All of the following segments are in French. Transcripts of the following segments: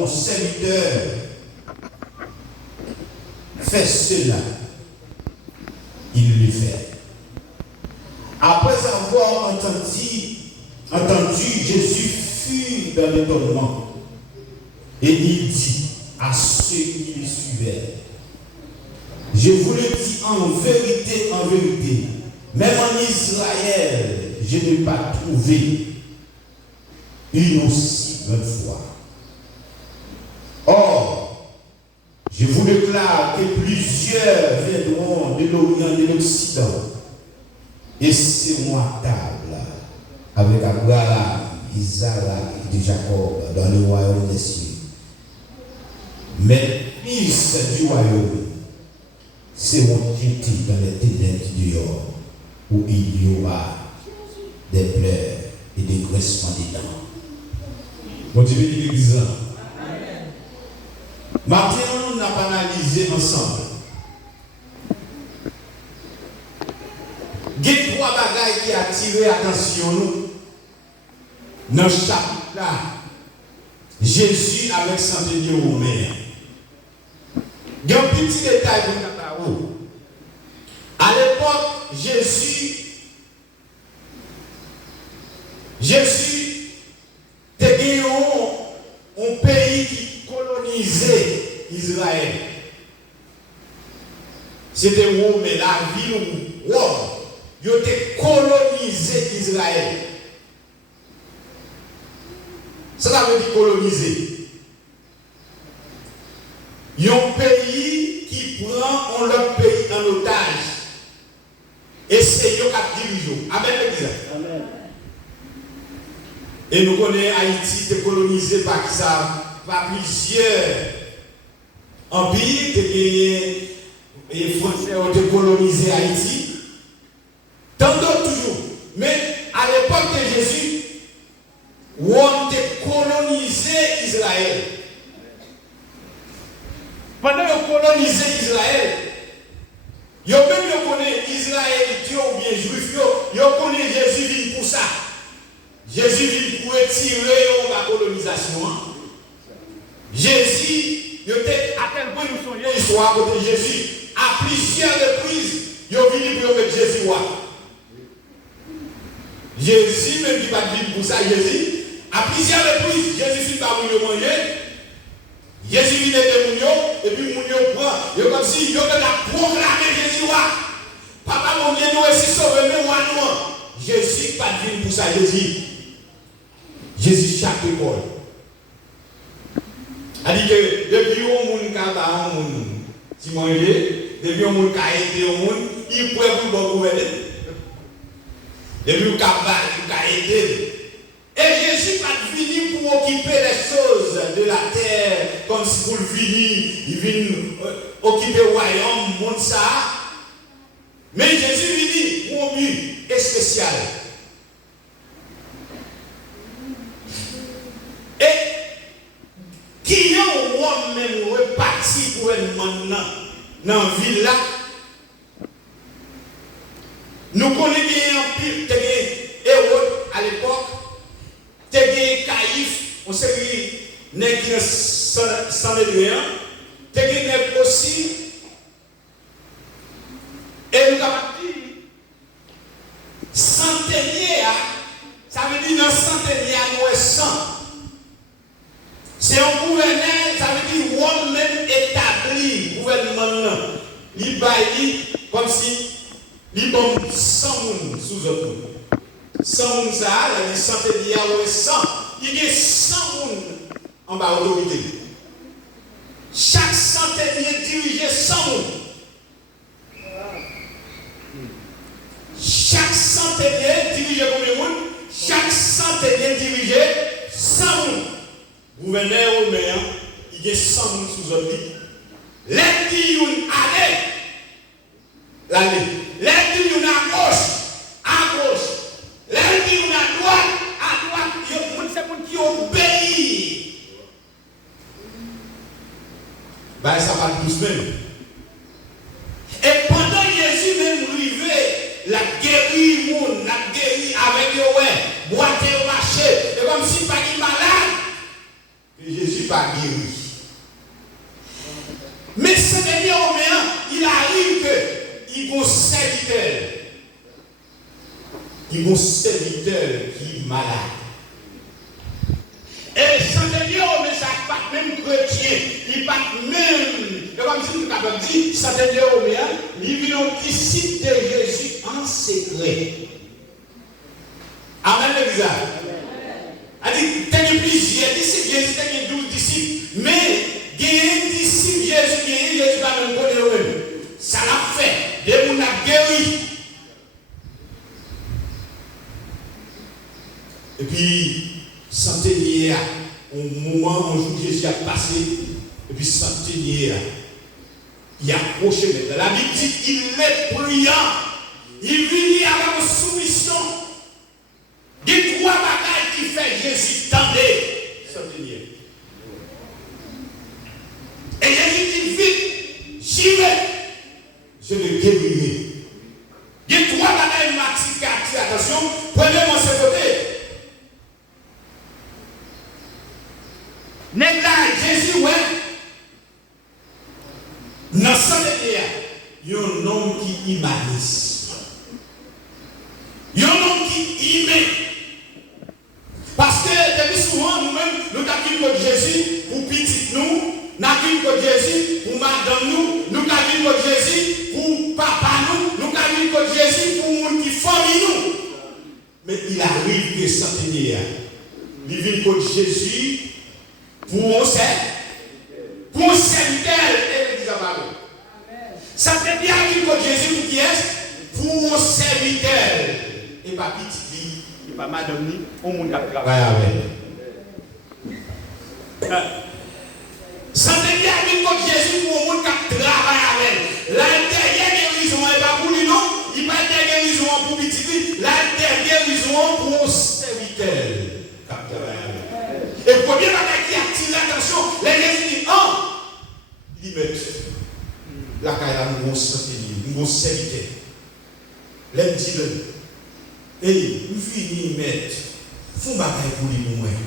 mon serviteur fait cela, il le fait. Après avoir entendu, Jésus fut dans l'étonnement et il dit à ceux qui le suivaient, je vous le dis en vérité, même en Israël, je n'ai pas trouvé une aussi bonne foi. Or, je vous déclare que plusieurs viendront de l'Orient et de l'Occident et c'est moi table avec Abraham, Isaac et Jacob dans le royaume des cieux. Mais fils du royaume seront jetés dans les ténèbres du dehors, où il y aura des pleurs et des grincements des dents. Continuez l'église. Maintenant, nous avons analysé ensemble. Il y a trois bagailles qui attirent l'attention nous. Dans ce chapitre-là, Jésus avec centenier romain. Il y a un petit détail pour nous. À l'époque, Jésus était gagné un pays qui colonisait Israël. C'était Rome, la ville Rome. Il était colonisé Israël. Ça veut dire coloniser. Il y a un pays qui prend l'autre pays en otage. Et c'est eux qui dirigent. Amen, l'église. Amen. Et nous connaissons Haïti, c'est colonisé par qui ça? Par plusieurs empires. Les Français ont colonisé Haïti. Tant d'autres toujours. Mais à l'époque de Jésus, on a colonisé Israël. Pendant qu'ils ont colonisé Israël, ils ont même connu Israël, Dieu ou bien juif, ils ont connu Jésus vient pour ça. Jésus vient pour retirer la colonisation. Jésus, à quel point nous sommes l'histoire de Jésus, à plusieurs reprises, ils ont venu pour mettre Jésus. Jésus, même qui va vivre pour ça, Jésus, à plusieurs reprises, Jésus finit par nous manger. Jésus vient de Mounio, et puis Mounio prend, il est comme si il a proclamé Jésus. Papa, mon bien, nous aussi sauvé, mais moi, nous. Jésus pas venu pour ça, Jésus chaque école. A dit que depuis au monde qui a monde, si moi depuis au monde qui a aidé au monde, il peut vous bon gouverner. Depuis au qui a aidé. Et Jésus pas venu pour occuper les choses de la terre, comme si pour venir, il vient occuper le royaume, le monde ça. Mais Jésus venu pour un but spécial. Et qui a un homme même reparti pour un maintenant dans la ville là? Nous connaissons bien un pile de Hérode à l'époque. Tu as Caïphe, on sait qu'il n'est qu'un Sanhédrin, tu as aussi, et nous avons dit, centenier, ça veut dire dans centenier, nous sommes 100. C'est un gouverneur, ça veut dire Rome même établi, gouvernement, il baille comme si il bombe 100 personnes sous autre. 100 personnes, ça, il y a 100 milliards, 100. Il y a 100 personnes en bas d'autorité. Chaque centenier dirigeait 100 personnes. Chaque centenier dirigeait combien de personnes? Chaque centenier dirigeait 100 personnes. Gouverneur ou maire, il y a 100 personnes sous autre. Les qui allez, l'allée. Les qui à gauche. Les qui à droite, c'est pour qui obéit. Ben, ça va tous même. Et pendant Jésus même arrivé, la guéri monde, la guéri avec eux, boiter au marché, et comme si pas de malade. Et Jésus pas guéri. Mais ce dernier Romain, il arrive qu'il y a un serviteur. Il y a un serviteur qui est malade. Et ce dernier Romain, ça n'est pas même chrétien. Il n'est pas même, comme si nous avons dit, ce dernier Romain, il vit un disciple de Jésus en secret. Amen, les gars. A dit, il y a plusieurs disciples, Jésus a 12 disciples, mais il y a un disciple, Jésus va même connaître eux-mêmes. Ça l'a fait, dès qu'on a guéri. Et puis, centenier, au moment où Jésus a passé, et puis centenier, il a approché maintenant. La Bible dit qu'il est priant, il vit avec une soumission. Des trois bagages qui fait Jésus tendez, centenier. Et Jésus dit vite, j'y vais, je le guérirai. Des trois bagages qui attirent attention, prenez-moi ce côté. N'est-ce pas Jésus, ouais? Dans ce centenier, il y a un homme qui humanise. Il y a un homme qui humain. Parce que depuis souvent, nous-mêmes, nous avons dit Jésus pour petit nous, nous avons dit Jésus pour madame nous, nous avons dit Jésus pour papa nous, nous avons dit Jésus pour monde qui famille nous. Mais il arrive que centenier, il vient contre Jésus pour un serviteur et l'église à Marie. Ça fait bien qu'il contre Jésus pour qui est? Pour un serviteur et pas petit. Et pas madame ni, au monde qui travaille avec. Ça veut dire qu'il faut Jésus pour le monde qui travaille avec. La dernière guérison n'est pas pour lui, non. Il n'y a pas de guérison pour petit. La dernière guérison pour un serviteur qui travaille avec. Et pour bien qui attire l'attention, les gens disent, oh, il dit, mais la caille nous avons serviteur. Les dit, et nous finissons mettre, faut bagaille pour lui moins.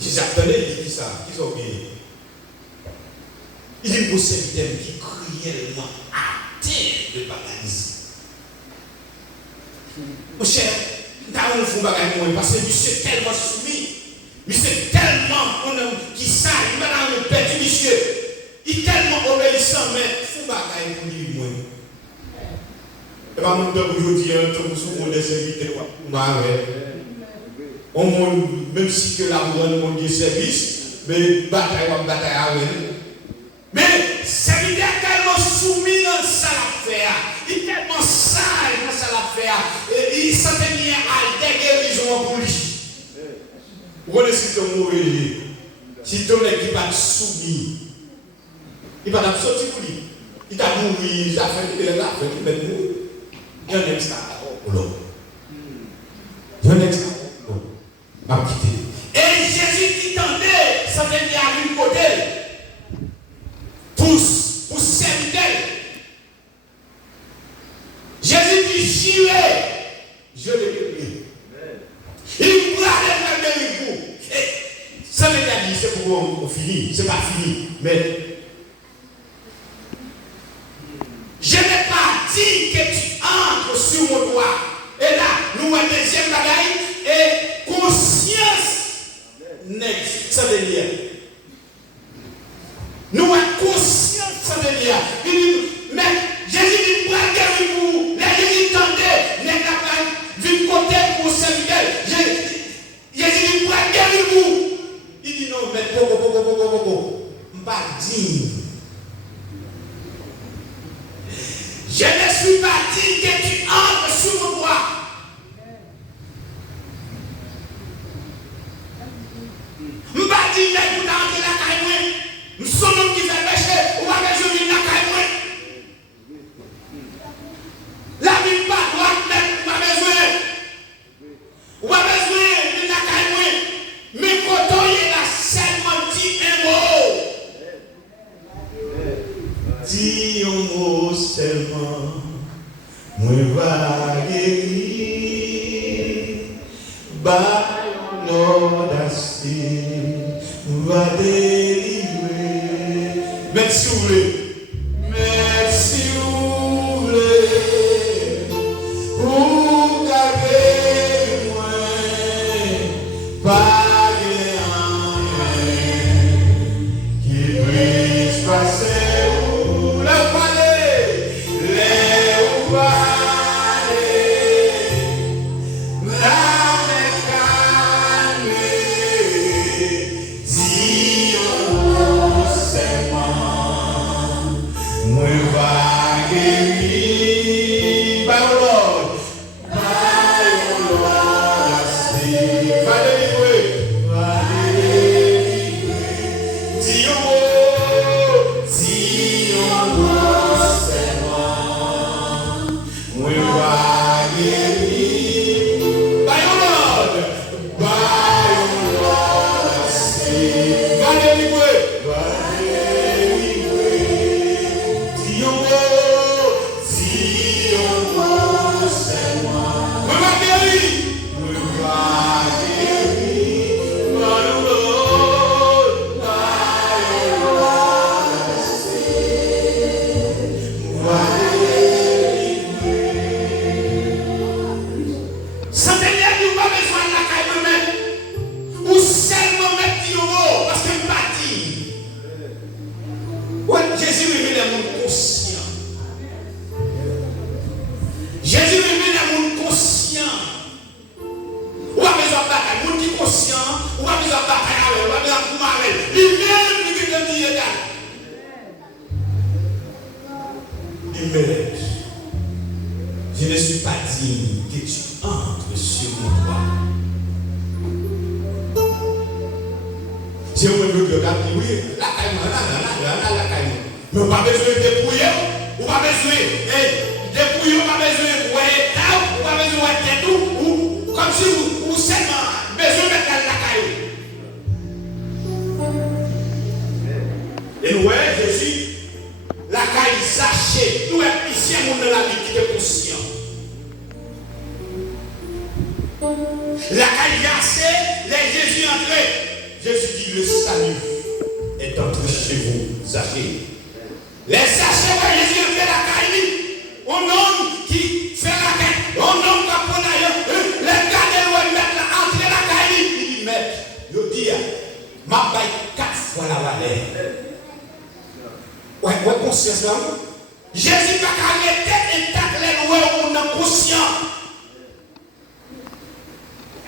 J'attendais, il dit ça, qui sont bien. Il dit pour serviteur qui cruellement atteint de bagaille. Mon cher, nous avons fait bagaille moins parce que monsieur est tellement soumis, monsieur est tellement qui sale, il va dans le père du monsieur, il est tellement obéissant, mais faut bagaille pour lui moins. Et pas mon temps aujourd'hui, tout le monde est serviteur. Même si que la monde est service, mais bataille avec. Mais serviteur est tellement soumis dans ça l'affaire. Il est tellement sale dans ça l'affaire. Il s'en tenait à des guérisons pour lui. Vous connaissez ce mauvais. Si ton équipe est soumis, il va sortir pour lui. Il t'a mouru, il a fait, il a fait, il va mourir. Il y a un extra. Il y a un extra. Et Jésus qui tendait, ça veut dire à une côté. Pour servir. Jésus dit, j'y vais. Je l'ai guéri. Il me bras de vous. Et ça veut dire, c'est pour qu'on finisse. C'est pas fini. Mais je n'ai pas dit que tu entres sur mon doigt. Et là, nous avons deuxième bagaille. Et conscience next, ça veut dire. Nous avons conscience, ça veut dire. Il dit, mais Jésus dit, braquez-vous. Là, Jésus tendait, n'est pas d'une côté pour servir. Jésus dit, braquez-vous. Il dit, non, mais pas digne. Je ne suis pas digne que tu entres sur mon doigt. Je ne suis pas digne que tu entres la caille. Nous sommes l'homme qui fait péché. Ou avec je vis la caille. La vie pas droite, mais pas besoin. Ou pas besoin de la caille. Mais quand on est là, seulement dit un mot. Dis un mot seulement, moi va guérir, bah l'audace, va délivrer. Même si vous voulez. Même si vous voulez. Pour garder moi. Pas rien qui puisse passer. Je ne suis pas digne que tu entres sur mon toit. Si on me dit que oui, la caille, mais on n'a pas besoin de dépouiller, on n'a pas besoin de dépouiller, on n'a pas besoin de état, on n'a pas besoin de tout, comme si vous seulement besoin de mettre la caille. Et nous voyons Jésus, la caille sachet, nous sommes ici, on a la vie qui est conscient. La caille cassée, les Jésus entré. Jésus dit le salut est entré chez vous, Zachée. Les sachets, Jésus entré la caille. Un homme qui fait la caille, un homme qui apprend ailleurs, les garder le mettre là, entrer la caille. Il dit, maître, je dis, ma baille 4 fois la valeur. Ouais, conscience là. Jésus n'a pas arrêté et tacler le on est conscient.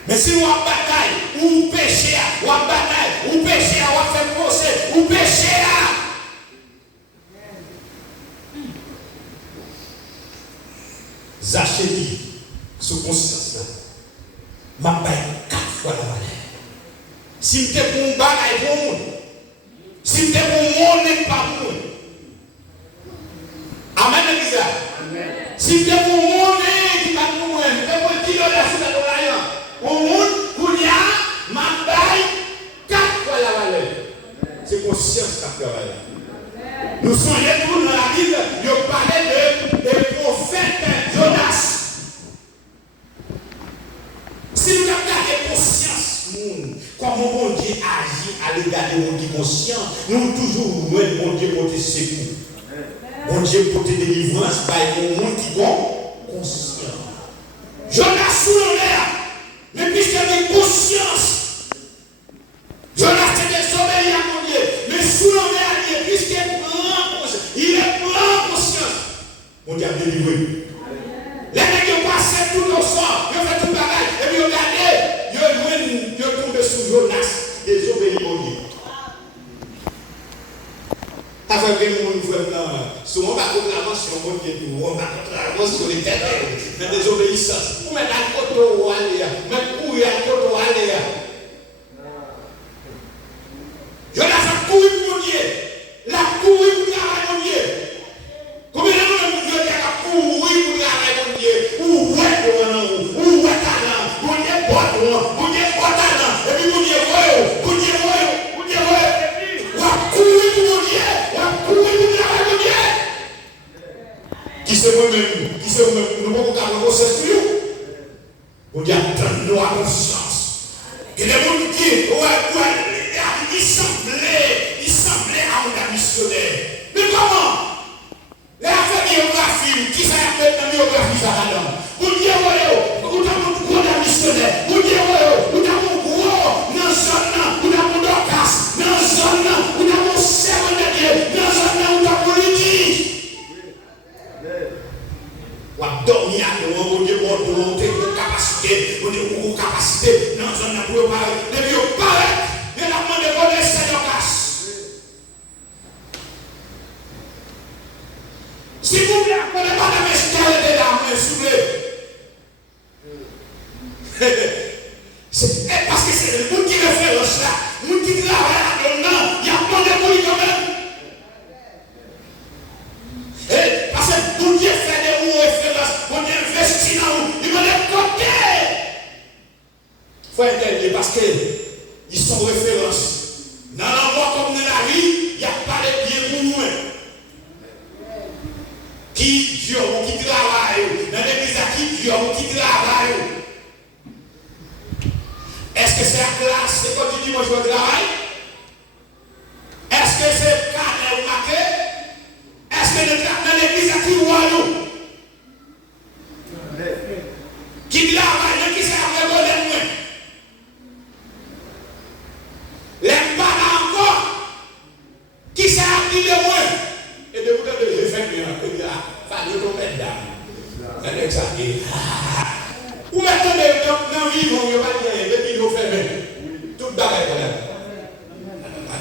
Mais si nous avons bataille, ou péché, ou bataille, ou péché, ou fait procès, ou péché. Zachée dit, sous conscience là, ma baille 4 fois la valeur. Si tu es pour un bagaille pour le monde, si tu es pour le monde, n'est pas pour le monde. Amen, Elisa. Si tu es pour le monde, qui va pour le monde, tu es pour le kilo de la soupe de l'Orient. Au monde, pour y avoir ma baille 4 fois la valeur. C'est conscience qui a fait la valeur. Nous sommes tous dans la Bible, nous parlons de prophète Jonas. Si nous avons gardé conscience, comment mon Dieu agit à l'égard de mon Dieu conscient, nous toujours louons mon Dieu pour te secours. Mon Dieu pour te délivrance, par mon monde qui est conscient. Jonas sous le l'air. Mais puisqu'il y avait conscience, Jonas était désobéi à mon Dieu. Mais sous l'envers, puisqu'il prend conscience, il prend conscience. Mon Dieu a délivré. Les mecs ont passé tout le sang, ils ont fait tout le travail, et puis ils ont gardé, ils ont tombé sous Jonas, désobéi mon Dieu. Avec les gens qui veulent souvent pas contre la mention, on va contre la mention de l'éternel, mais désobéissance. Pour mettre un côté au aller, mettre courir un côté au aller. Jonas a couru pour Dieu, la couru pour travailler pour Dieu. Combien de gens Dieu qui a couru pour travailler pour Dieu, ou ouais talent, pour Dieu bon talent, et puis pour Dieu qui c'est moi-même, nous pouvons garder nos sentiments. On dit, attends-nous à conscience. Et les gens qui disent, ouais, ils sont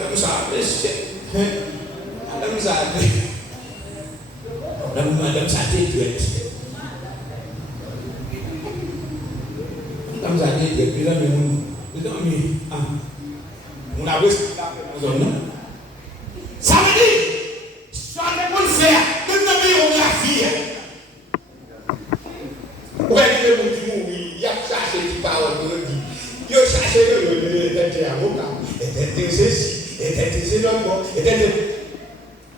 madame ça, madame ça, madame ça détruite. Madame ça détruite, puis là, on a vu ça veut dire, soit les bonnes faire, même dans biographie. Ouais, il y a cherché des paroles, il a cherché le avocat, était ceci, était l'homme, était.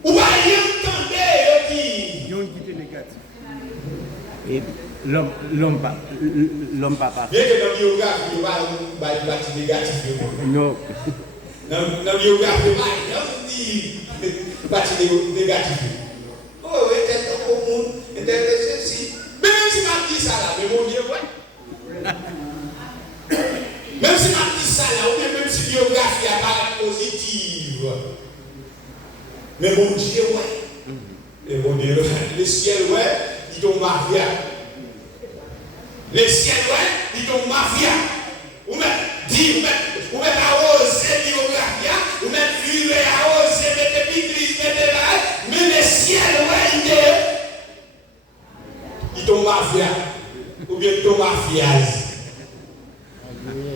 Ou pas y entendez, il y a une négatif. Et l'homme papa. Bien que dans la biographie, il n'y a pas de partie négative. Non. Dans la biographie, il y a une partie négative. Oh, il était au monde, il était ceci. Mais même si je dis ça là, mais mon Dieu, ouais. Même si je dis ça là, ou même si la biographie apparaît positive. Mais mon Dieu, ouais. Et mon Dieu, le ciel, ouais, il tombe mafia. Le ciel, ouais, il tombe mafia. Ou même, dis, ou même arroser la biographie, ou même vivre arroser, mettre l'église, mettre là, mais le ciel, ouais, il tombe mafia. Ou bien il tombe mafiase.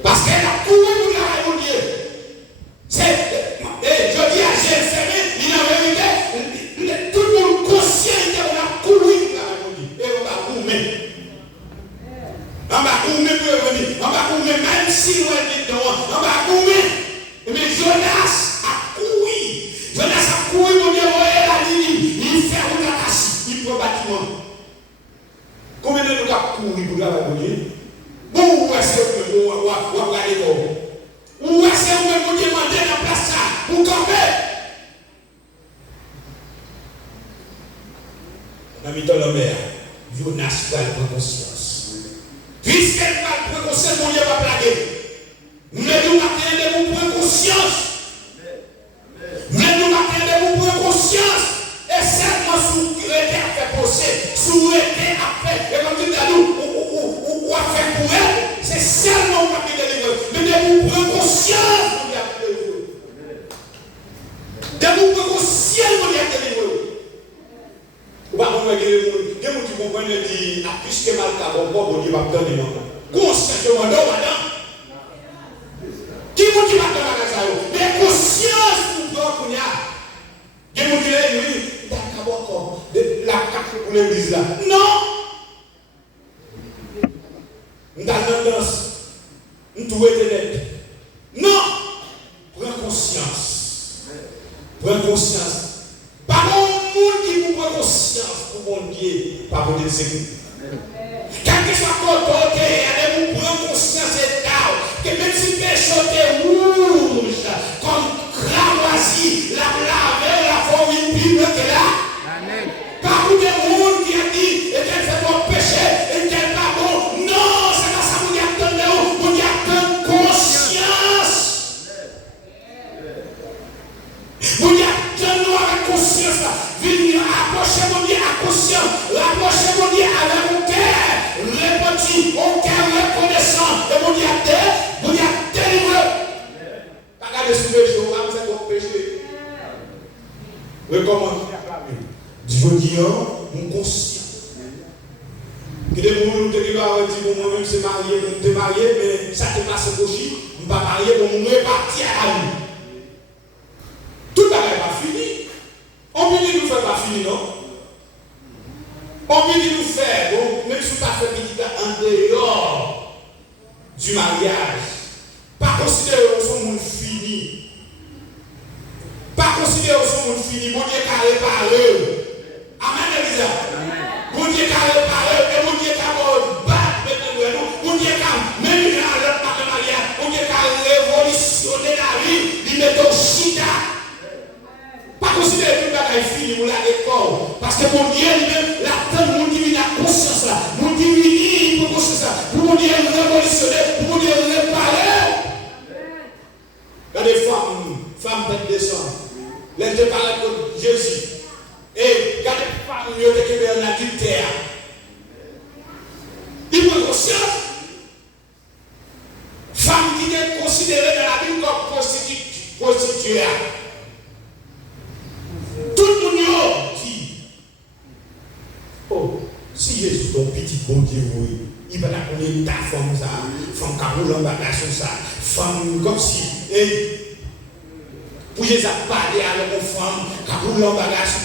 Parce qu'elle a couru pour la mon Dieu. Je dis à Jésus, il a vérité, tout le monde conscient qu'on a couru pour la mon Dieu. Et on va courir. On va courir, même si on est dedans, on va courir. Mais Jonas a couru. Jonas a couru pour Dieu, il fait une attache, il prend le bâtiment. Combien de temps a couru pour la mon Dieu? Bon, où est-ce que vous regardez vous? Où est-ce que vous me demandez la place là pour camper? On a mis dans la mer, Jonas va prendre conscience. Puisqu'elle va prendre conscience, mon Dieu va plaguer. Mais nous attendons de vous prendre conscience. Mais nous attendons de vous prendre conscience. Et seulement sous l'été à faire procès, sous l'été à faire, et comme tu dis à nous, ou à faire pour elle, c'est seulement au papier de l'église. Mais de vous prendre conscience, mon Dieu, de vous prendre conscience, mon Dieu, ou pas, on va dire, des gens qui comprennent, disent, ah, puisque mal cabot, bon Dieu va me donner mon nom. Conscience, madame. Qui vous dit, madame, mais conscience, pour vous, qu'on y a. Des gens qui disent, oui, la carte pour l'église là. Non! Nous avons tendance, nous trouvons net. Non! Prends conscience. Prends conscience. Pas mon monde qui vous prend conscience pour mon Dieu, pas pour des sécurités. Quand que soit côté, allez vous prendre conscience et tard, que même si péché est rouge, comme cramoisi, la forme une Bible qui est là. Par où des gens qui a dit, et qu'elle fait ton péché, et qu'elle pas bon. Non, c'est pas ça, vous y attendez, vous y attendez conscience. Vous y attendez avec conscience. Venir approcher mon Dieu à conscience, approcher mon Dieu avec mon cœur, répétit, mon cœur reconnaissant, et mon Dieu à terre, vous y attendez. Regardez ce péché, vous avez votre péché. Recommandez. Je dis, mon conscient. Que des gens nous disent, moi-même, c'est marié, je suis marié, mais ça te passe au chi, je ne suis pas marié, je suis reparti à la vie. Tout le monde n'est pas fini. On peut dire nous faire pas fini, non? On peut dire nous faire, bon, même si tu as fait petit en dehors du mariage, pas considérer que nous sommes finis. Pas considérer que nous sommes finis, mon Dieu a réparé. Amen, Elisa. Mon Dieu a réparé, et mon Dieu a battu, mon Dieu a même le partenariat, mon Dieu a révolutionné la vie, il met au chita. Pas considérer que le bagage est fini, ou la décor. Parce que mon Dieu lui-même, la tête, mon Dieu, il a conscience là. Mon Dieu, il a conscience là. Pour mon Dieu révolutionner, pour mon Dieu réparer. Regardez les femmes bêtes de sang. Les deux parlent de Jésus. Et regardez les femmes qui ont été en adultère. Ils prennent conscience. Femmes qui sont considérées dans la Bible comme prostituées. Tout le monde dit, oh, si Jésus ton petit bon Dieu, oui, il va la connaître ta femme, ça, femme qui roule en bagage, ça, femme comme si, pour les parler avec une femme qui roule en bagage.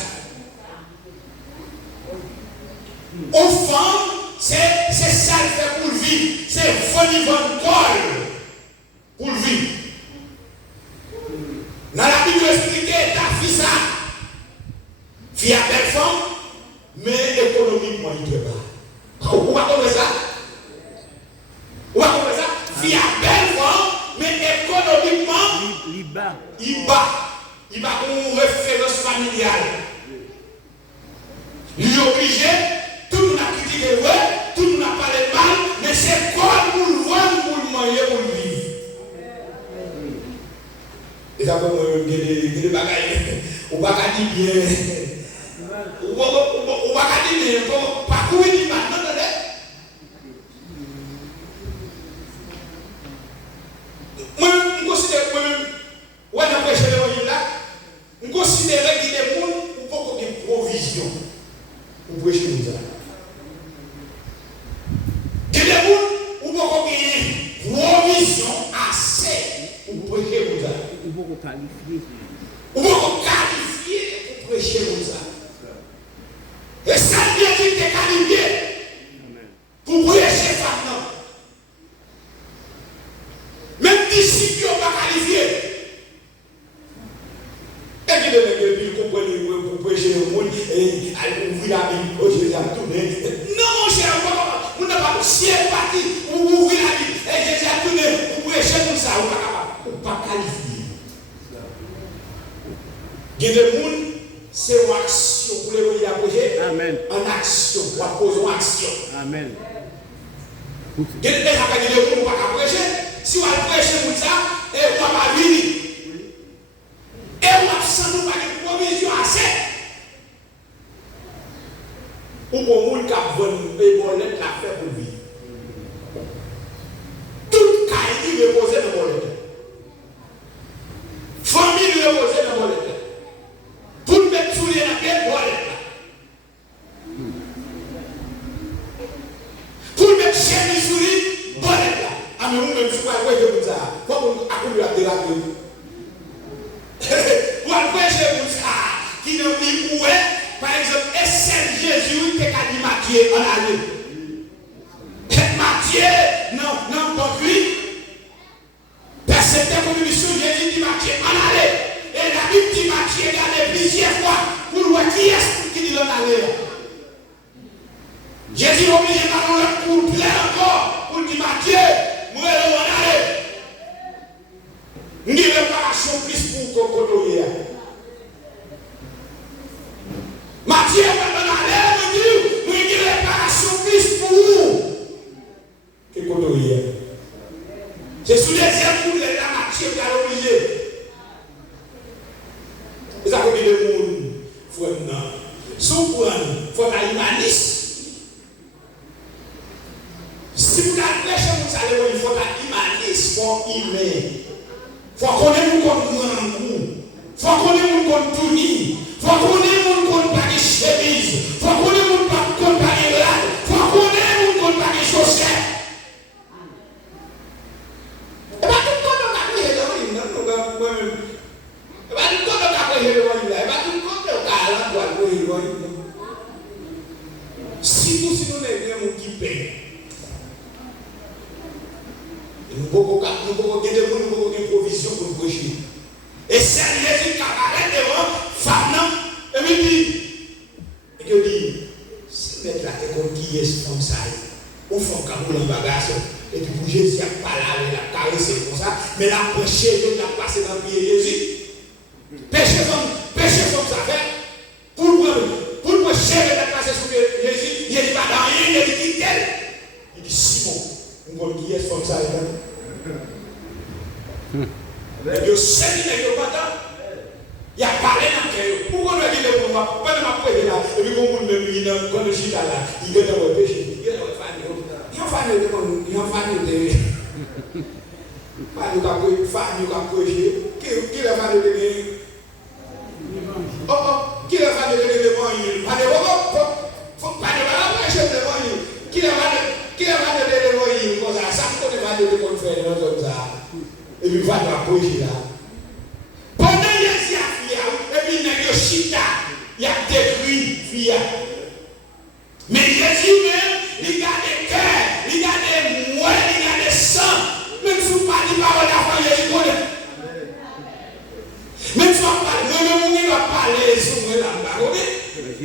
Une femme, c'est ça le fait pour vivre, c'est venir bonne colle pour vivre. Dans la Bible expliqué, ta fille ça, fille à belle femme, mais économiquement il ne peut pas. Vous va comprendre ça? Vous va comprendre ça? Fille à belle femme, mais économiquement il bat une référence familiale. Il est obligé, tout le monde a critiqué, tout le monde a parlé mal, mais c'est quoi pour le voir, pour le manger, pour le vivre. Et ça, comme des bagailles, on va pas dire bien. On va pas dire bien, pas quoi il dit maintenant, moi, je considère que on a prêché l'évangile là, je considère qu'il y a des gens qui ont une provision pour prêcher nous. Il y a des gens qui ont une provision assez pour prêcher nous. Ou beaucoup qualifié pour prêcher nous. Et ça vient dire que tu es qualifié pour prêcher maintenant. Même d'ici qui n'ont pas qualifié. Et qui devait comprendre pour prêcher le monde et ouvrir la Bible. Oh, Jésus a tourné. Non, mon cher, vous n'avez pas ciel parti pour ouvrir la Bible. Et Jésus a tourné pour prêcher tout ça. Vous n'avez pas qualifié. Il y a des gens, c'est une action pour les voyer approcher. Amen. En action, pour apposer une action. Amen. Il y a des gens qui ne vont pas prêcher. Si on a prêché pour ça, et on va venir. Et on a sans nous pas de provision assez. Ou pour les gens qui ont besoin de la faire pour vivre. Tout cas est reposé dans mon lettre. Famille reposée dans mon lettre. Pour mettre sous les nappes, mon lettre. Pour mettre chez les souris, mon lettre. Ah, mais vous-même, je ne sais pas quoi ça. Comment vous la thérapie? Pour prêcher pour ça, qui n'a dit où est, par exemple, est c'est Jésus qui a dit Matthieu en allée. Matthieu, non, pas lui. Parce que c'était comme une mission, Jésus dit Matthieu en allée. Et la Bible dit Matthieu est allé plusieurs fois pour voir qui est-ce qui dit en allée. Jésus est obligé d'aller pour plein encore, pour dire Matthieu. Nous allons en aller. Nous avons réparation plus pour Kokotoye. Matthieu va en aller, nous avons réparation plus pour Kokotoye. C'est sous les ailes pour les Matthieu qui a obligé. Vous avez dit le monde, il faut être non. Sous pour il faut être humaniste. Si vous avez prêché, vous allez il faut être humaniste, il faut humain. Il faut qu'on ait un compte grand coup. Il faut qu'on ait un compte tout nu. Il faut qu'on ait un compte par les chemises. Il faut qu'on ait un compte par les lattes. Il faut qu'on ait un compte par les chaussettes. Et pas tout le monde a pris le monde. Et pas tout le monde a pris le monde. Et pas tout le monde a pris le monde. Si nous n'avons qui paye. Nous avons des provisions pour nous prêcher. Et c'est Jésus qui a parlé devant femme. Et me dit, et que dit, si mettre la tête comme qui est comme ça, on fait un cadeau dans le bagage. Et puis pour Jésus, il a parlé, il a caressé comme ça. Mais la prêché, il a passé dans le pied de Jésus. Péché comme ça fait. Pour prêcher, il a passé sur Jésus. Il dit pas dans rien, il dit tel. Il dit Simon. Qui est comme ça, et Dieu sait qu'il n'est pas temps. Il a parlé dans le cœur. Pourquoi on a dit le monde? Pas de ma prêter là. Et puis, comme on me dit, quand le chita là, il est dans le péché. Il est dans le famille. Il est en famille de. Pas de projet. Qui est va de l'évangile? Oh, qui est va de l'évangile? Pas de prêcher l'évangile. Qui est va de l'évangile? Comme ça, ça me connaît pas de l'évangile faire comme ça. Et puis va de projet là. Pendant Jésus a fait, et puis il y a chita, il y a détruit fia. Mais Jésus même, il a des cœurs, il a des moelles, il a des sangs. Même si vous parlez de parole avant Jésus connaît. Même si vous parlez, même si vous parlez sur la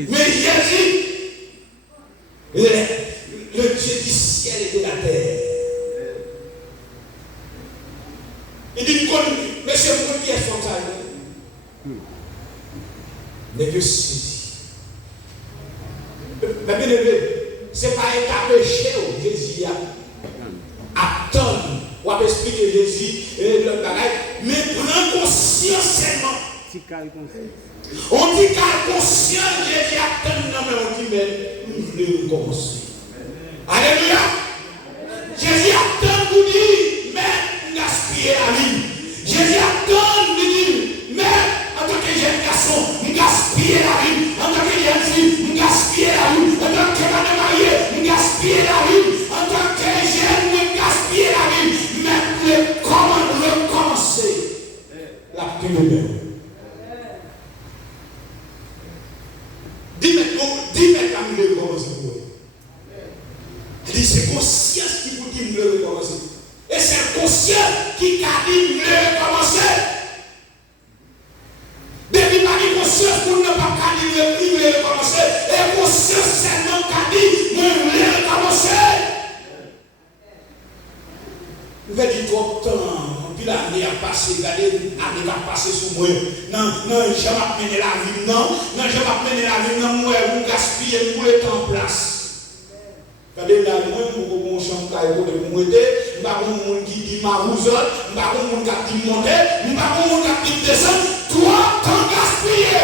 mais Jésus, le Dieu du ciel et de la terre. Il dit, monsieur, vous qui est spontané. Mais que si. Mais bien aimé, ce n'est pas un péché où Jésus a attendre. On va expliquer Jésus et le bagage. Mais prends conscience seulement. On dit qu'à conscience, Jésus attend, mais on dit, mais nous voulons recommencer. Alléluia. Jésus attend pour dire, mais gaspiller la vie. Jésus attend pour dire, mais en tant que jeune garçon, gaspiller la vie. En tant que jeune fille, gaspiller la vie. En tant que femme mariée, gaspiller la vie. En tant que jeune, gaspiller la vie. Mais comment recommencer la première. Dis-moi quand nous recommencer. Il dit c'est conscience qui vous dit de recommencer. Et c'est conscience qui a dit de recommencer. Depuis pas de conscience pour ne pas dire de recommencer. Et conscience seulement qui a dit de recommencer. Vous avez dit trop de temps, puis l'année a passé, regardez, l'année a passé sur moi. Non, je vais mener la vie, non, je vais mener la vie, non, moi, vous gaspillez, vous êtes en place. Regardez là, moi, je vais vous chanter, je vais vous aider, je vais vous monde qui dit ma rousole, je vais vous monde qui dit monter, je vais vous monde qui dit descendre, toi, t'en gaspillé.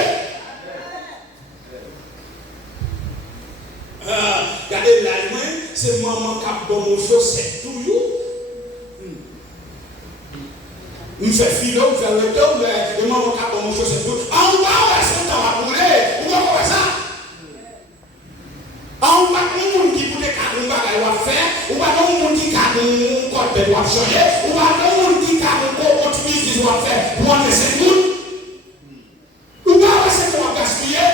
Regardez là, moi, c'est maman qui a bon mon chaussette toujours. Je fais philo, je fais le temps, mais maman qui a bon mon chaussette toujours. En bas, est-ce que tu vas brûler? Où va ça? En bas, on dit que tu vas faire, ou pas on dit que tu vas changer, ou pas on dit que tu vas optimiser ce que tu vas faire pour en laisser tout. Ou pas c'est qu'on va gaspiller.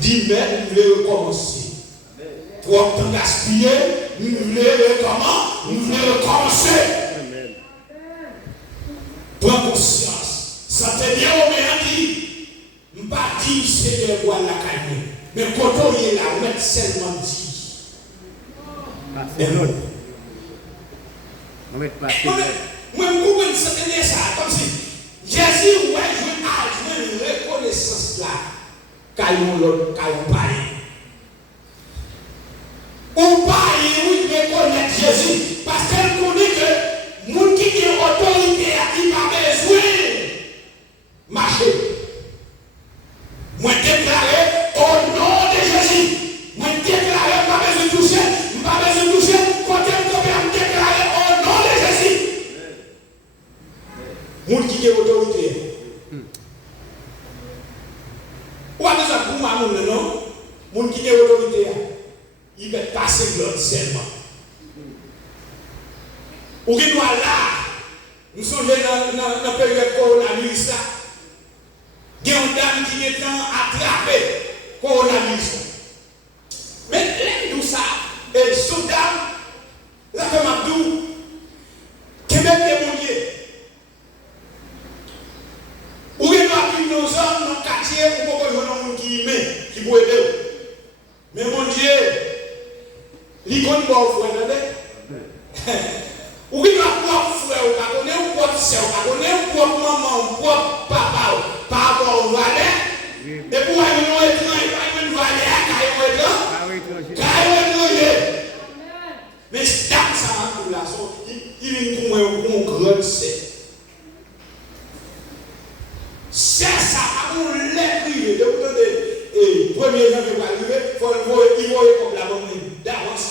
Dis-moi, vous voulez recommencer. Trop de temps gaspillé, vous voulez recommencer. Prends conscience. Ça te dit, on m'a dit. Je ne vais pas dire c'est de voir la caille. Mais quand on est là, on met seulement dit. Moi, je comprends ça comme si Jésus, ouais, je veux une reconnaissance là. Caillon paille. On paille, oui, reconnaître Jésus. Parce qu'elle connaît que mon qui est autorité, il n'a pas besoin de marcher. Moi déclaré au nom de Jésus. Moi déclaré, pas besoin de toucher. Pas besoin de toucher. Quand je déclaré au nom de Jésus. Moun qui est autorité. Ou à besoin pour moi, non? Moun qui est autorité. Il va passer l'autre seulement. Ou qui doit là. Nous sommes dans la période coronavirus là. Il y a une dame qui est attrapée coronavirus. Mais l'aime tout ça. Et sous dame, là comme Abdou, Québec est mon Dieu. Ou il doit vivre nos hommes, nos quartiers, ou pourquoi il y a un monde qui peut aider. Mais mon Dieu, il connaît pas au frère, ou il doit pouvoir frère, ou connaît un propre sœur, ou connaît un propre maman, un propre papa, par rapport au valet. Et pour aller dans l'écran, il va y avoir un valet à Caillou. Mais c'est ça, il vient pour un grand set. C'est ça, à mon lait privé, de vous donner, et premier jour qui va arriver, il faut y comme la bonne d'avance.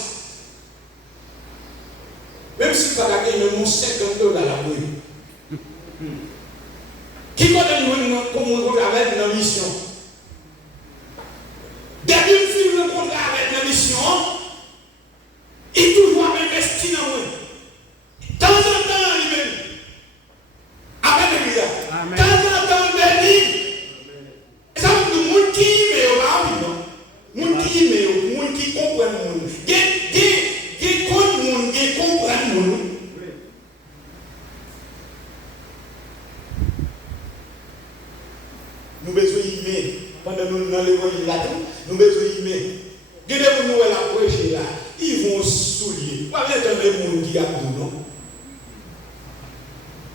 Qui connaît nous comme on avec la mission? Depuis que nous rencontrons avec la mission, il toujours investi dans moi. De temps en temps, il bénit. Amen, l'église. De temps en temps, il bénit. Et ça veut dire que les gens qui aiment, les gens qui aiment, les gens qui comprennent, les gens qui comprennent, les gens qui comprennent. Nous avons besoin d'aimer. Pendant que nous dans l'évangile là, nous avons besoin d'aimer. Regardez pour nous la prêcher là. Ils vont souiller. Pas bien dans les gens qui ont non.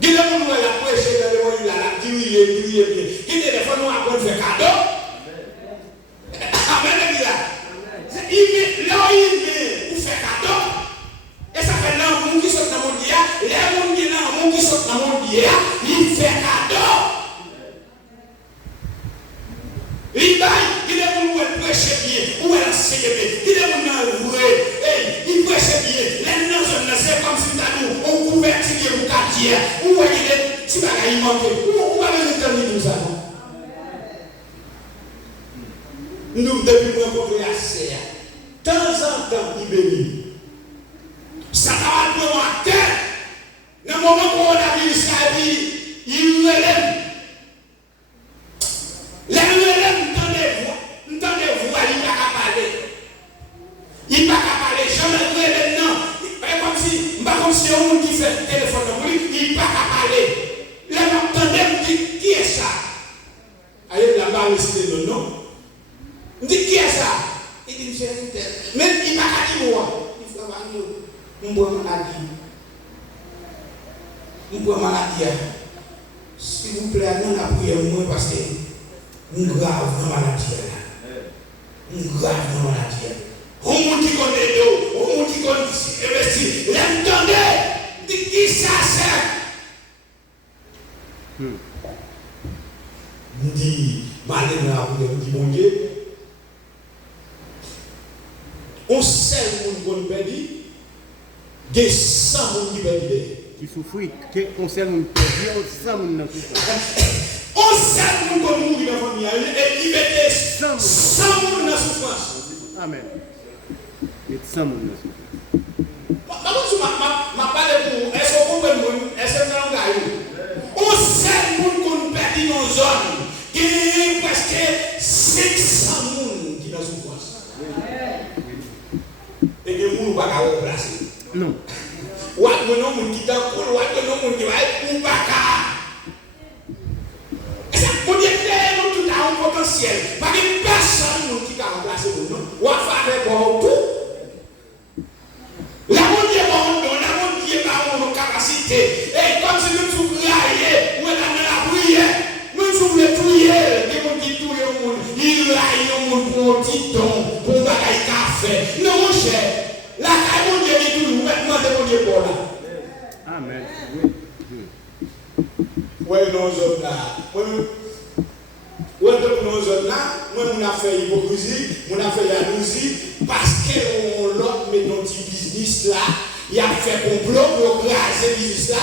Regardez pour nous la prêcher dans l'évangile là. Crier bien. Regardez des fois nous apprendre à faire cadeau. Amen. Là il met, vous fait cadeau. Et ça fait là un monde qui sort dans mon dia. Les gens qui sont dans mon qui sort dans mon dia, il fait cadeau. Il va, il est pour nous prêcher bien, ou enseigner bien, il est pour nous louer, il prêche bien. Les gens c'est comme si nous, on convertit le quartier, ou il est, si il manque, ou va venir terminer tout ça. Nous devons rencontrer assez. De temps en temps, il bénit. Ça va nous à terre. Dans le moment où on a vu ça, il relève. Les relèves, nous entendez voix, il ne va pas parler. Il ne va pas parler, jamais relève, non. Comme si on qui fait le téléphone pour lui, il ne va pas parler. Les gens entendent, dit qui est ça? Allez, là-bas, c'est non. Il dit qui est ça? Il dit monsieur, mais il ne va pas dire moi. Il faut avoir une bonne maladie. Une bonne maladie. S'il vous plaît, non, la prière, moi, parce que une grave maladie. Une grave maladie. On monde qui connaît l'eau, on monde qui connaît investir. L'entendez, dit qui ça c'est? On dit, malgré on dit mon Dieu. On sait qu'on perdit, des 100 personnes qui perdent. Qui souffrent, on sait qu'on perdit, 100 personnes qui souffrent. On sait qu'on mourir dans la famille et liberté 100 personnes dans souffrance. Amen. Et 100 personnes dans souffrance. Je parle pour est-ce qu'on comprend, est-ce que nous avons on sait qu'on perdit nos zones, qui est presque 500 personnes qui dans souffrance. Et que nous ne pouvons pas remplacer. Non. Ou à nous non qui t'en coule, ou à nous non qui va ou pas et ça pour dire que nous tout a un potentiel. Pas que personne qui va remplacer nous. Ou à faire pour tout. La monde qui est bon, la monde qui est pas nos capacités. Et comme si nous sommes raillés, ou la prière, nous sommes prier, des gens qui touillent au monde, ils raillent au monde pour un petit ton, pour un bagage café. Non, mon cher. La caille Dieu dit tout, maintenant de mon Dieu pour là. Amen. Oui, nos hommes là. Oui, nos hommes là, moi, on a fait hypocrisie, on a fait jalousie, parce qu'on l'autre met notre petit business là, il a fait complot pour graser le business là,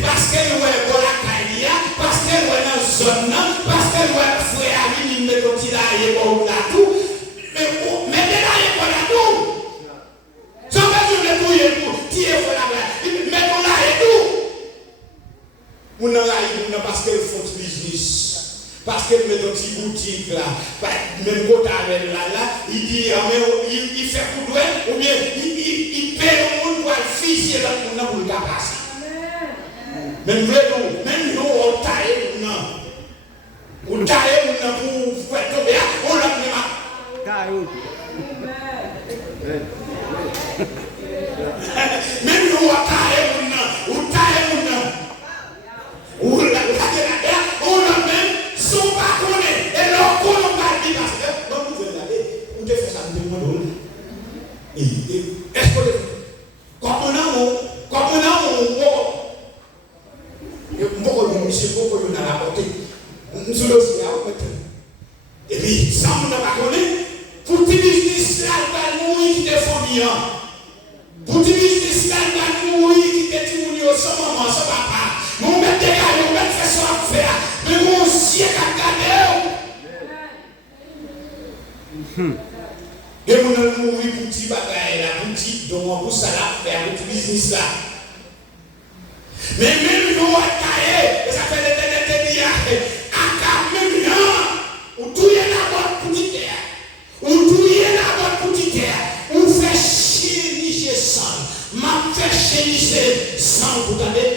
parce qu'elle ouais pour la caille, parce qu'elle ouais dans la zone là, parce qu'elle ouais frère à lui, il met notre petit là, il est pour là tout. Mais là, il est pour là tout. Sans besoin de tout, il est pour tirer pour la main. Mais on a et tout. On a là, parce qu'elle font ce business. Parce qu'elle met dans une petite boutique là. Même quand elle là, il dit, il fait pour toi, ou bien il paie au monde pour ficher là pour le cas passer. Même nous, on taille, non. On taille, pour faire tomber, on l'a mis là. Même nous, on a même son pas connaît et leur colon pas dit parce que non vous allez où te fait ça de moi est-ce que comme on a mon monsieur beaucoup on a rapporté nous sommes aussi à et puis ça on n'a pas connaît pour dire business là va mourir qui te font bien pour dire business là va mourir qui te dit mon yo sans maman sans papa Et mon amour, oui, pour petit bagaille, la boutique, donc pour ça là, faire un petit business là. Mais même nous, on a ça fait des dias, à même là, où tout est là bonne petite terre, où tout est là bonne petite terre, où fait chier nicher sang, m'a fait chier nicher sang, vous entendez?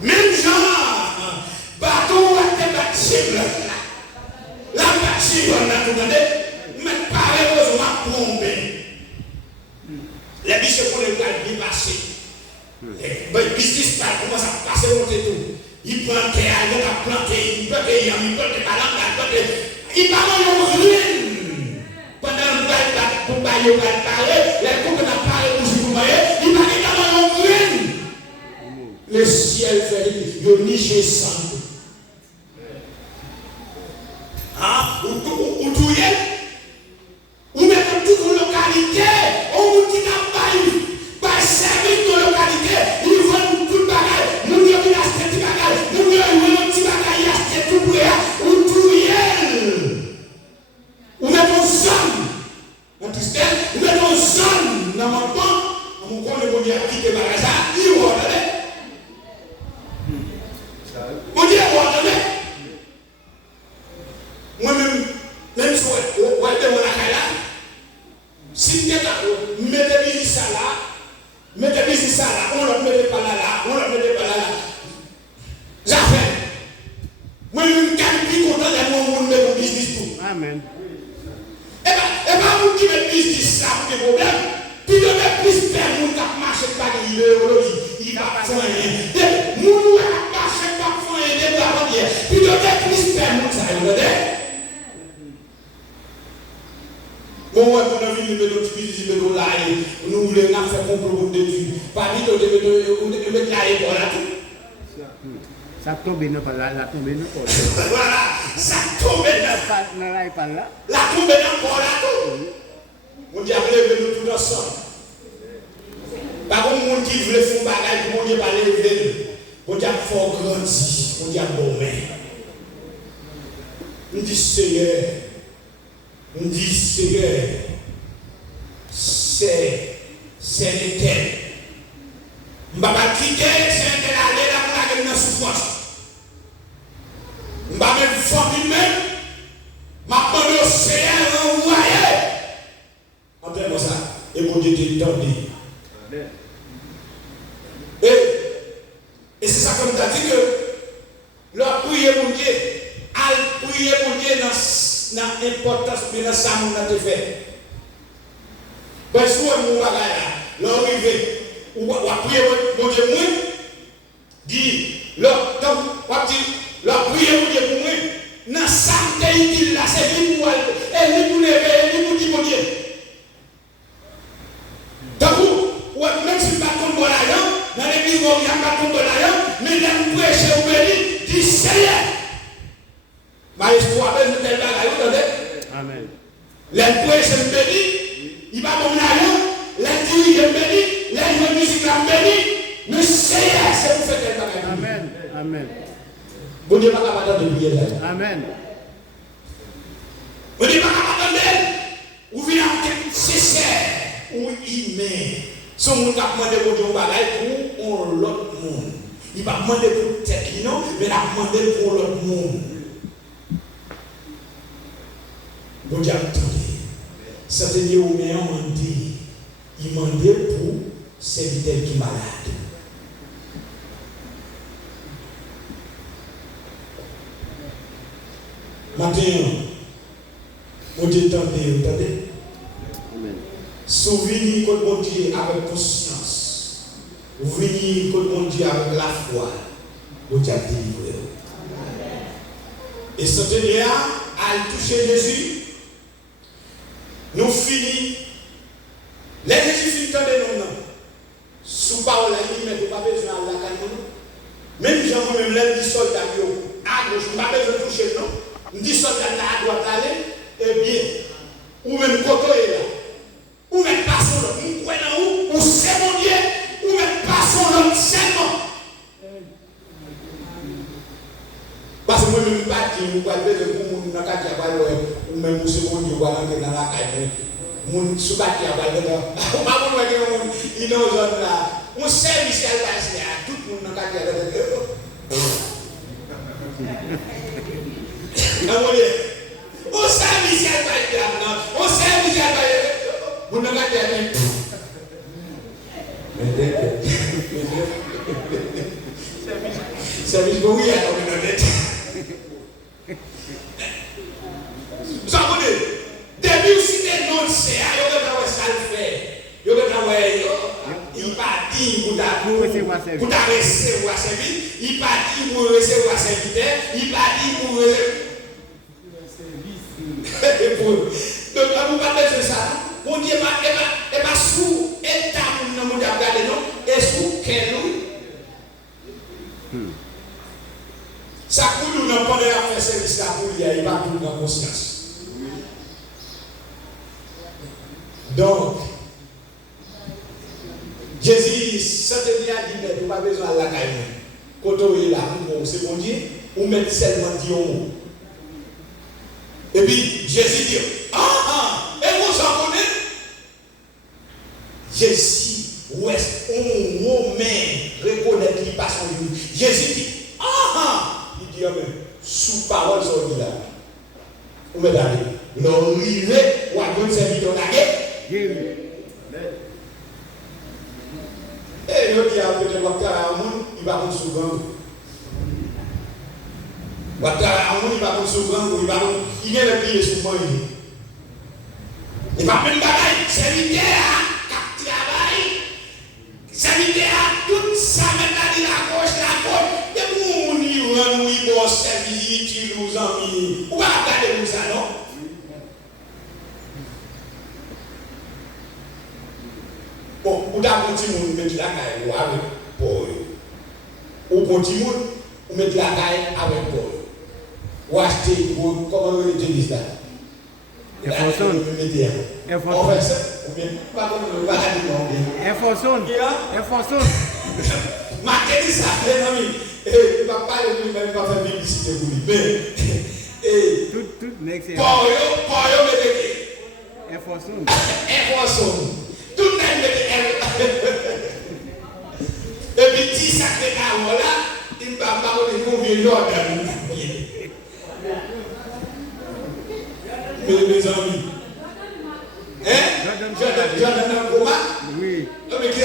Même genre, bateau a été bâti, la bâti, on a tout entendez? Mais pareil, on va tomber. Les biches pour les gars, bien passer. Les business commencent à passer monter tout. Ils plantent, ils ont planté, ils plantent, ils plantent, ils parlent rien. Pendant que vous parlez, les coups qu'on a parlé pour vous voyez, ils parlent rien. Le ciel fait, ils niché sans. Ah, où tout y est? Ou même toute localité, on vous dit par service de localité, ils vont tout bagage, nous y avons acheté tout bagage, nous y avons petit bagage, acheté tout pour ou tout yel. Ou même en zone, en Christelle, ou même en zone, dans mon temps, on va le dire à quitter bagage, il va ordonner. On dit à ordonner. Moi-même, même si on va être mon là, si vous mettez des ça là, mettez des ça là, on ne le met pas là, on ne le met pas là. J'appelle. Moi-même, quand je suis content de mon mettre business tout. Amen. Eh bien, vous qui mettez business ça, vous avez des problèmes. Puis de mettre plus de monde qui marche pas de l'idéologie, il va pas faire rien. Nous, qui marche pas faire rien, puis de mettre plus de monde, ça va aider. Bon, on a vu le vélo, nous voulons faire complot de Dieu. Pas vite, on met la école là tout. Ça tombe dans la tombe dans voilà, ça tombe dans la école là. La tombe dans là tout. On dit après nous tout ensemble. Par contre, mon qui voulait faire bagage, mon Dieu pas lever. On dit fort grandi, on dit bon mais. On dit Seigneur. On dit Seigneur, c'est l'éternel. Je ne vais pas quitter, c'est l'éternel aller là pour la gueule de souffrance. Je ne vais pas même famille même. Je vais demander au Seigneur envoyer. Entendez-moi ça. Et mon Dieu t'entendez. Et c'est ça que nous avons dit que leur prier mon Dieu, à prier mon Dieu dans l'importance de ça qu'on a fait. Parce que mon bagage là, l'arrivée, ou prier mon Dieu pour moi, dit, leur prier mon Dieu pour moi, dans ça qu'il là, c'est lui pour elle, lui pour lever, lui pour dire mon Dieu. Donc, même si je ne pas tomber là, dans l'église, on ne va pas tomber là, mais dans le prêcher au béni, dit Seigneur. Maestro a besoin de tel bagage, vous entendez? Amen. L'emploi est béni, il va comme là, l'individu est béni, l'individu musique est béni, mais Seigneur, c'est vous faites tel bagage. Amen. Amen. Bon Dieu, pas capable de prier là. Amen. Bon Dieu, pas capable de ou vient en quête sincère, ou il met. Son monde a demandé pour Dieu bagage pour l'autre monde. Il va demander pour tête, non, mais il a demandé pour l'autre monde. Bon Dieu, attendez. C'est-à-dire, on m'a demandé. Il m'a demandé pour serviteur qui est malade. Maintenant, on dit attendez. Souvenir que mon Dieu avec conscience. Venir que mon Dieu avec la foi. Bon Dieu a délivré. Et c'est-à-dire, à toucher Jésus. Nous finissons. Les Jésus finissent de nous. Sous parole, il ne pas besoin de la canon. Même Jean, même les 10 soldats, à gauche, je n'ai pas besoin de toucher, non. 10 soldats à droite aller, eh bien, ou même côté là, ou même passons l'autre, ou croyons où, ou c'est mon Dieu, ou même passons l'autre seulement. Parce que moi, je ne sais pas qui, ou pas besoin de vous, ou même pour ce monde qui va rentrer dans la caille. Mon soukati a pas dedans. Pas pour moi que mon innocent là. On service à passer à tout le monde dans la caille. On service à passer là. On service à passer. Mon dans la caille. Service pour oui à la communauté. Vous savez, depuis aussi des noms de CA, il y a ça le fait. Il y a parti pour recevoir service, il parti pour recevoir serviteur, il parti pour recevoir. Donc, vous parlez de ça. On dit, et pas sous état pour nous regarder, non? Et sous quel nous? Ça pour nous, pas de faire service là pour lui, il va tout dans la conscience. Donc, Jésus, ça te dit à dire, tu n'as pas besoin de la caille. Quand tu es là, c'est bon Dieu, ou mettre seulement Dieu. Et puis, Jésus dit, et vous en connaissez? Jésus, ouais, on Romain, reconnaître qu'il passe en lui. Jésus dit, il dit, sous parole, sur lui là. Vous me donnez, l'orivé, ou à bon serviteur d'aguet. Et l'autre qui a peut-être il va prendre souvent. Il va prendre souvent, il vient de payer souvent. Il va même bagaille, serviteur, cap travail, serviteur, tout ça, maintenant, la gauche, et vous, il va servir, il nous en mis. Vous va regarder ça, non? Bon, ou d'abord, vous mettez la caille avec Paul. Ou continue, vous mettez la caille avec Paul. Ou achetez, comment vous mettez ça? Enfonçons. Marquez ça, les amis. Il ne va pas faire publicité pour lui. Mais, tout next year. Pour yo, mettez. Enfonçons. Tout le monde mettez. Et puis, si ça fait un là, il ne va pas vous dire Jordan. Mes amis. Jordan Nakoma? Oui. Mais qui a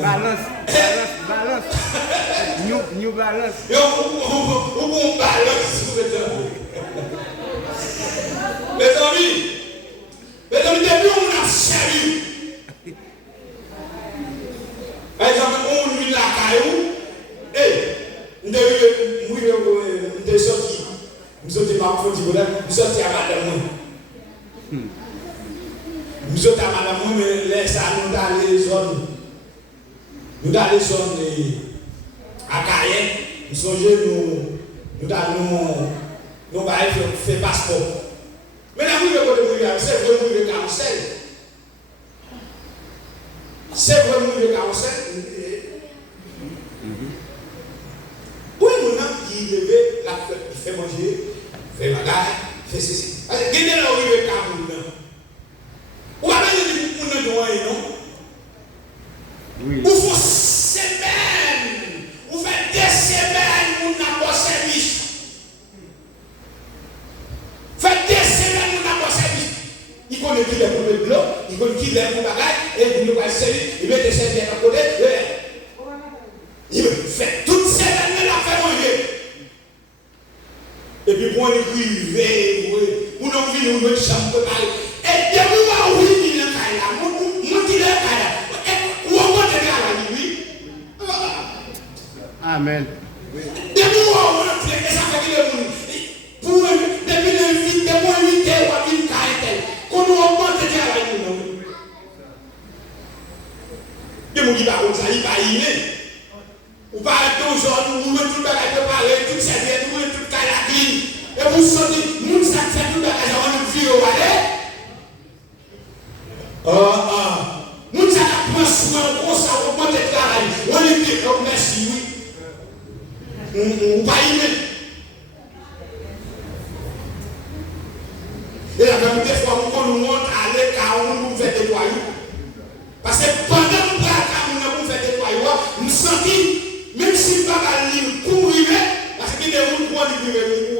Balance. New balance. Vous balance. Mes amis, depuis on a servi. Par exemple, on lui la caillou. Nous sortis. Nous sortis à madame. Nous sommes à madame, mais laisse à nous dans les zones. Nous dans les zones à Cayenne. Nous sommes nous fait passeport. Mais là, c'est vraiment le carrousel. C'est vraiment le carrousel. Oui, nous avons qui levé la fête, il fait manger, fait bagarre, fait ceci. Regardez là où il est carrousel. Ou alors il dit pour nous non? Oui. Ou faut semaine, ou fait 2 semaines pour nous avoir service. Fait 2 semaines pour nous avoir service. Il connaît qui est pour le bloc, il connaît qui est pour bagaille, et il nous va servir, il va te servir à côté. Il fait toute semaine, il a fait manger. Et puis pour nous priver, pour nous vivre dans notre chambre de parler. Et dès que vous avez oublié le caïla, vous dites le caïla. Où on va te dire oui? Amen. Dès que vous avez oublié, ça fait que vous depuis le 8, de moins 8 heures, vous avez une caïla. Qu'on nous augmente de dire oui. De vous dire ça, il va y aller. Vous parlez de aujourd'hui, vous mettez tout le bagage de parler, toute serviette, vous mettez tout le caïla clean. Et vous sortez, nous sommes fait tout le bagage, on nous vit au balai. Nous avons soin de ça, on peut être travail. On est dit, merci, oui. On va y mettre. qui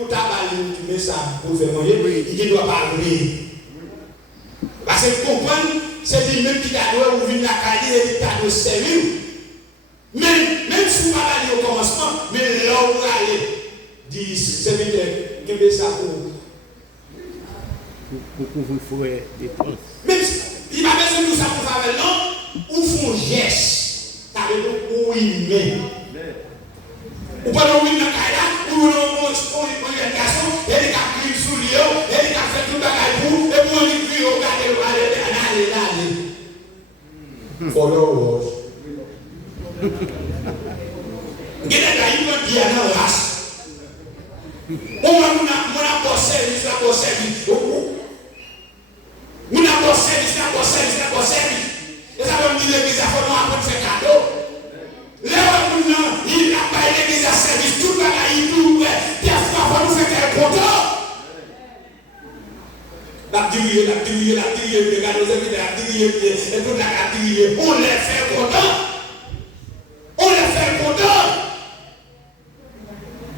ou tabac tu mets ça pour faire manger, il ne doit pas louer. Parce que comprendre, c'est lui même qui t'a donné ou vient la caille et qui t'a donné servir. Même si vous pas aller au commencement, mais là où vous allez, dit serviteur, qui fait ça pour vous faire des dépenses. Même si il n'a pas besoin de ça pour faire non, ou font geste, ça veut dire où il met. Ou pas de oui dans la caille, ou on organisation, et il a pris sous lui, et il a fait tout le bagage pour, et pour lui dire, regardez, allez. Follow us. Gena da yi ma dia na ras. O ma muna bo service la bo service. Muna bo service la bo service. Et ça va me dire que ça faut nous apporter faire cadeau. Là muna il a pas l'église à service tout bagaille tout ouais. Des fois faut nous faire content. La diriger, regarde nos amis, la diriger, et toute la diriger, on les fait content. On les fait content.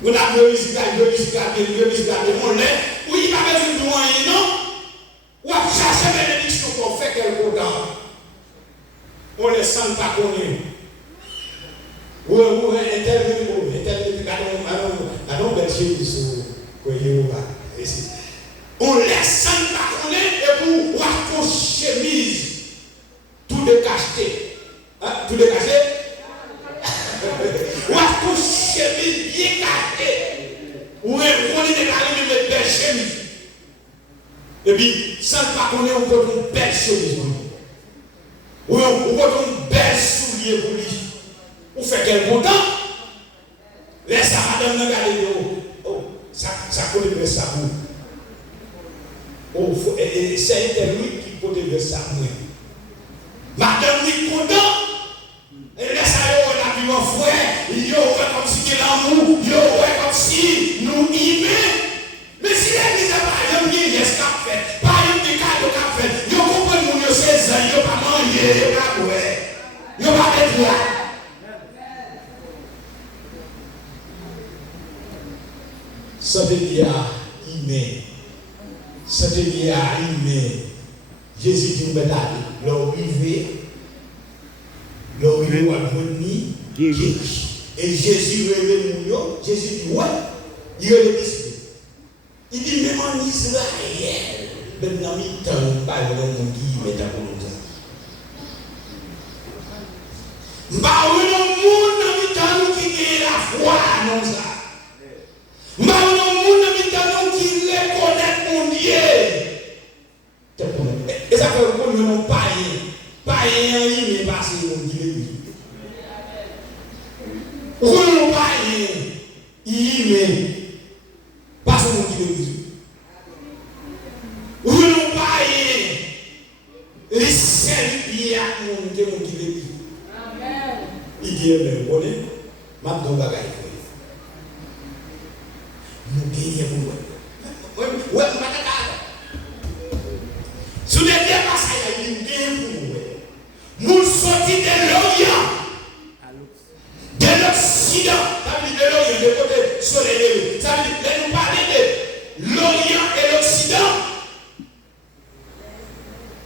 On a glorifié, on les. Oui, il n'y a pas besoin de moyens, non? On va chercher bénédiction pour faire quel content. On les sent pas connaître. Oui, intervenir, regardons Belgique, on laisse sans pas connaître et pour voir ton chemise tout décacheté. Tout décaché. Voir ton chemise bien caché. Ou on est déclaré de belle chemise. Et puis, sans pas connaître, on peut une belle chemise. Ou on peut une belle soulier pour lui. Ou fait quel content. Laisse ça, madame, regardez. Oh, ça connaît ça pour. C'est lui qui peut devenir ça. Madame, lui content. Et laisse aller, on a vu mon frère. Il y aurait comme si il l'amour. Il y aurait comme si nous aimons. Mais si l'église n'a pas un bien, il y a ce qu'a fait. Pas un des cadeaux qu'a fait. Il y a compris mon 16 ans. Il n'y a pas mangé. Il n'y a pas boire. Il n'y a pas être là. Ça veut dire aimer. Ça veut dire aimer. Jésus dit, l'arrivée, à venir, et Jésus révèle mon Jésus dit, ouais, il est l'esprit. Il dit, même en Israël, ben dans mes temps, pas le monde qui met à pour ça. Pas le monde dans mes temps qui est la foi, non ça. Pas le monde dans mes temps qui reconnaît mon Dieu. Et ça fait que nous n'avons pas rien, mais pas si on dit le on n'a pas rien, mais pas si on dit le on n'a pas rien, les servir à mon Dieu, on dit le il dit, mais on est, maintenant, bagaille. Nous gagnons pour nous. Ouais, sous les deux passages, il y a une guerre. Nous sortis de l'Orient, de l'Occident, ça veut dire de l'Orient, de côté soleil. Ça veut dire nous parler de l'Orient et l'Occident.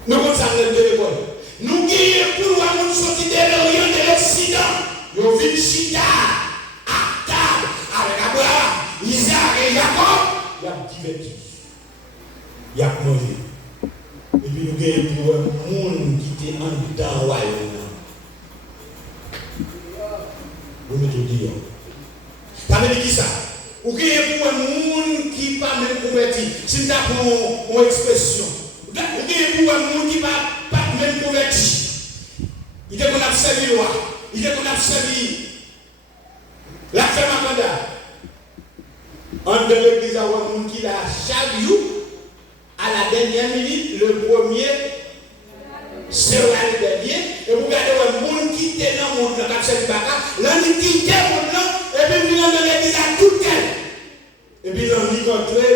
Nous commençons à le l'école. Nous guerrions pour nous sortir de l'Orient et de l'Occident. Nous vîmes Chita, à table, avec Abraham, Isaac et Jacob. Il y a diverti. Il y a mangé. Et puis nous gagnons pour un monde qui était en dedans royaume. Vous mettez dire. Ça veut dire qui ça? Vous gagnez pour un monde qui n'est pas même converti. C'est ça pour mon expression. Vous gagnez pour un monde qui n'est pas même converti. Il est qu'on a servi loi. Il est qu'on a servi la femme à Kanda. En de l'église, il y a un monde qui a chaque jour. À la dernière minute, le premier sera le dernier. Et vous regardez un monde qui était dans le monde, l'année qui était dans le monde, et puis il dans l'église à tout tel. Et puis il a rencontré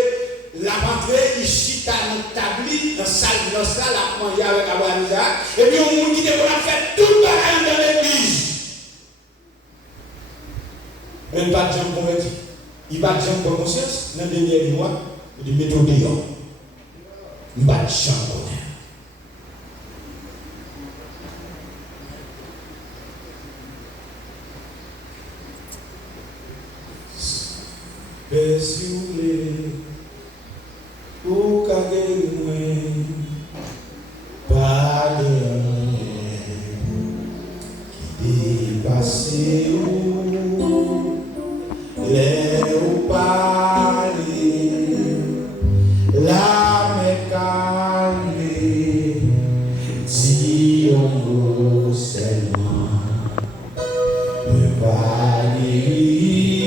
la rentrée, il chita dans l'établi, dans la salle de la salle, à manger avec Abraham Isaac. Et puis un monde qui était pour faire tout le bagage dans l'église. Même pas de gens convertis. Il va dire pour conscience, dans le dernier mois, il dit mettez dehors. Il va dire si vous voulez, ou kagé pas de qui dépassé ou les ou parler la mécanique dit on seulement me parler